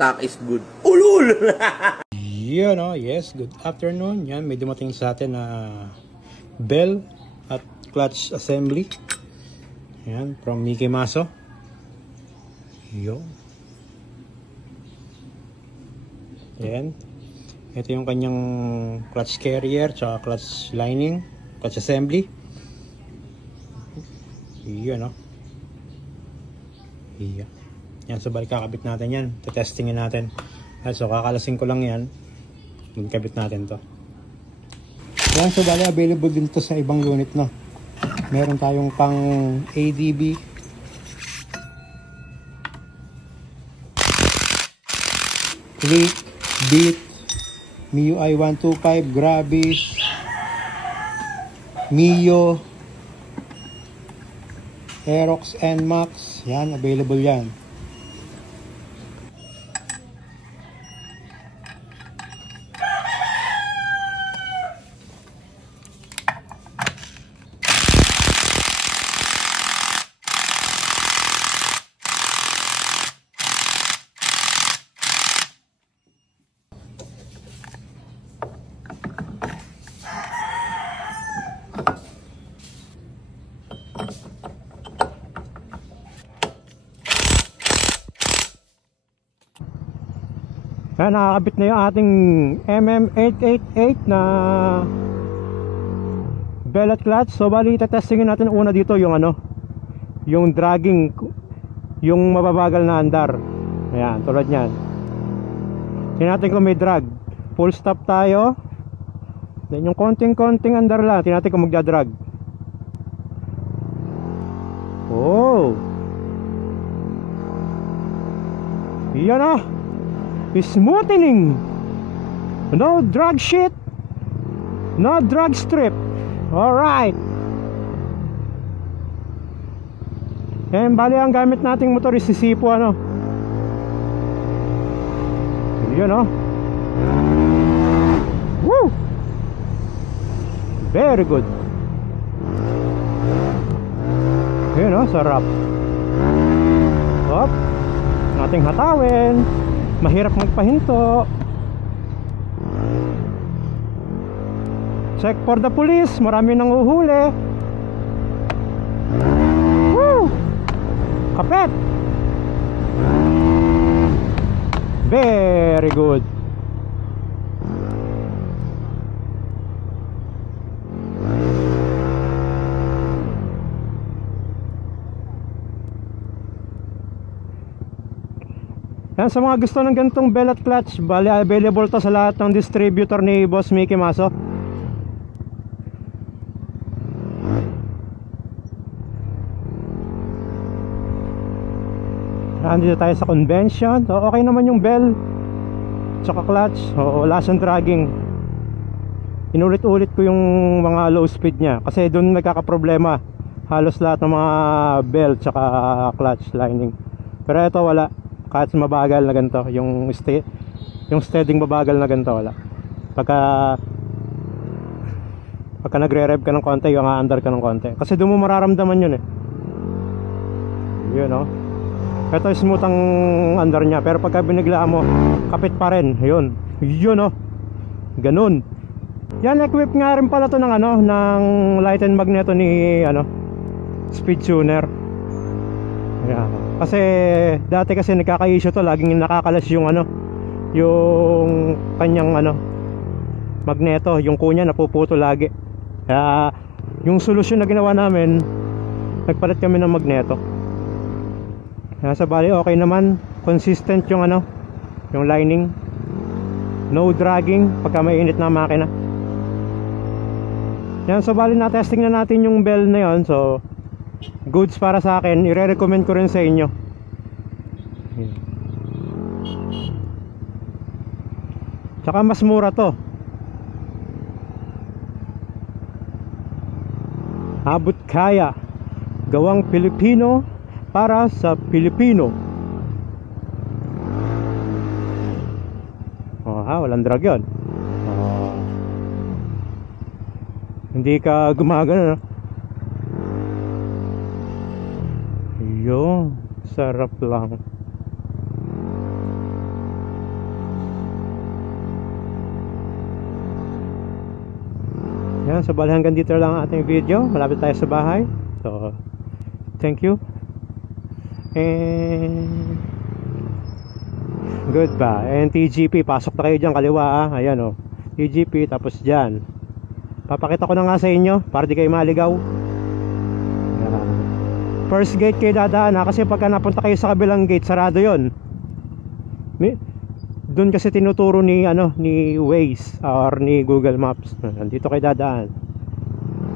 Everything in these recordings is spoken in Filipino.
stock is good. Ulul! Yun, no? Yes, good afternoon. Yan, may dumating sa atin na bell at clutch assembly. Yan, from Mickey Maso. Yun. Yan. Ito yung kanyang clutch carrier tsaka clutch lining, clutch assembly. Yun, no? Yan. Yan, so balik kakabit natin yan. Testingin natin. So kakalasin ko lang yan. Magkabit natin to. Yan, so bali available din to sa ibang unit, no? Meron tayong pang ADB, Click, Beat, MIUI 125, Gravis, Mio, Aerox NMAX. Yan, available yan. Yan, nakakabit na yung ating MM888 na bell at clutch. So bali testingin natin una dito yung ano, yung dragging, yung mababagal na andar. Ayan, tulad nyan. Tingnan natin kung may drag. Full stop tayo. Then yung konting andar lang, tingnan natin kung magdadrag. Oh, yan ah, smoothening. No drag shit, no drag strip. Alright. Yan, bali ang gamit nating motor is sisipo, ano. Yun, oh. Woo! Very good. Yun, oh, sarap. Hop. Nating hatawin. Mahirap magpahinto. Check for the police. Marami nang uhuli. Woo! Kapit. Very good. Yan, sa mga gusto ng ganitong bell at clutch, bali available to sa lahat ng distributor ni Boss Mickey Maso. Andito tayo sa convention. So, okay naman yung bell tsaka clutch. Oo, wala siyang dragging. Inulit-ulit ko yung mga low speed niya kasi doon nagkakaproblema halos lahat ng mga bell tsaka clutch lining. Pero ito wala. Kahit mabagal na ganito, yung steading mabagal na ganito, wala. Pagka nagre-rev ka ng konti, yung aandar ka ng konti, kasi doon mo mararamdaman yun, eh. Yun, oh. Ito smooth ang andar niya, pero pagka biniglaan mo, kapit pa rin. Yun, oh. Ganun. Yan, equip nga rin pala to ng ano, ng light and magneto ni ano, speed tuner. Yan. Kasi dati kasi nagkaka-issue to, laging nakakalas yung ano, yung kanyang ano, magneto, yung kunya napuputo lagi. Kaya yung solusyon na ginawa namin, nagpalit kami ng magneto. Kaya sa bali okay naman, consistent yung ano, yung lining. No dragging pagka mainit na makina. Yan, so bali na testing na natin yung bell na yon. So goods para sa akin, i-recommend ko rin sa inyo. Tsaka mas mura to. Abot kaya. Gawang Pilipino para sa Pilipino. Oh, ha, walang drag yun. Oh. Hindi ka gumagano, no? Yun, sarap lang. Yan, so bali hanggang dito lang ang ating video. Malapit tayo sa bahay. So, thank you. And goodbye. And TGP, pasok na kayo dyan kaliwa ah. Ayan o, TGP, tapos dyan. Papakita ko na nga sa inyo para di kayo maligaw. Yan. First gate kayo dadaan ha, kasi pagka napunta kayo sa kabilang gate, sarado yon. Doon kasi tinuturo ni ni Waze or ni Google Maps. Dito kayo dadaan.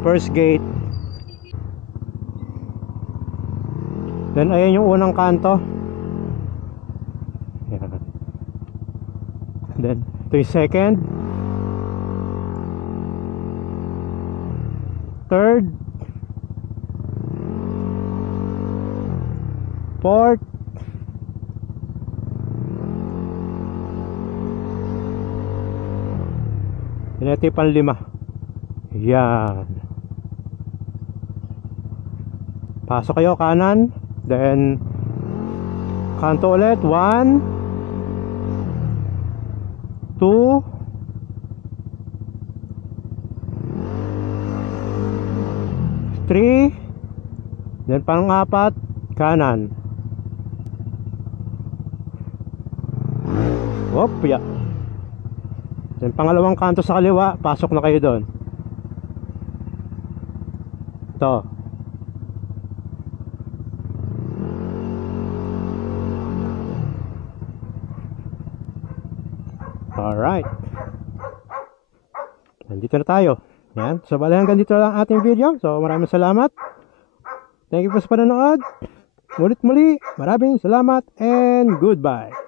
First gate. Then ayan yung unang kanto. Ayan. Then ito yung second. Third. Fourth. Ito yung panlima. Yan. Pasok kayo kanan. Then kanto ulit. 1 2 3. Then pang-apat kanan. Whoop, yeah. Then pangalawang kanto sa kaliwa, pasok na kayo doon. Ito. Alright. Nandito na tayo. Yan. So bali hanggang dito lang ating video. So maraming salamat. Thank you po sa panonood. Mulit muli, maraming salamat and goodbye.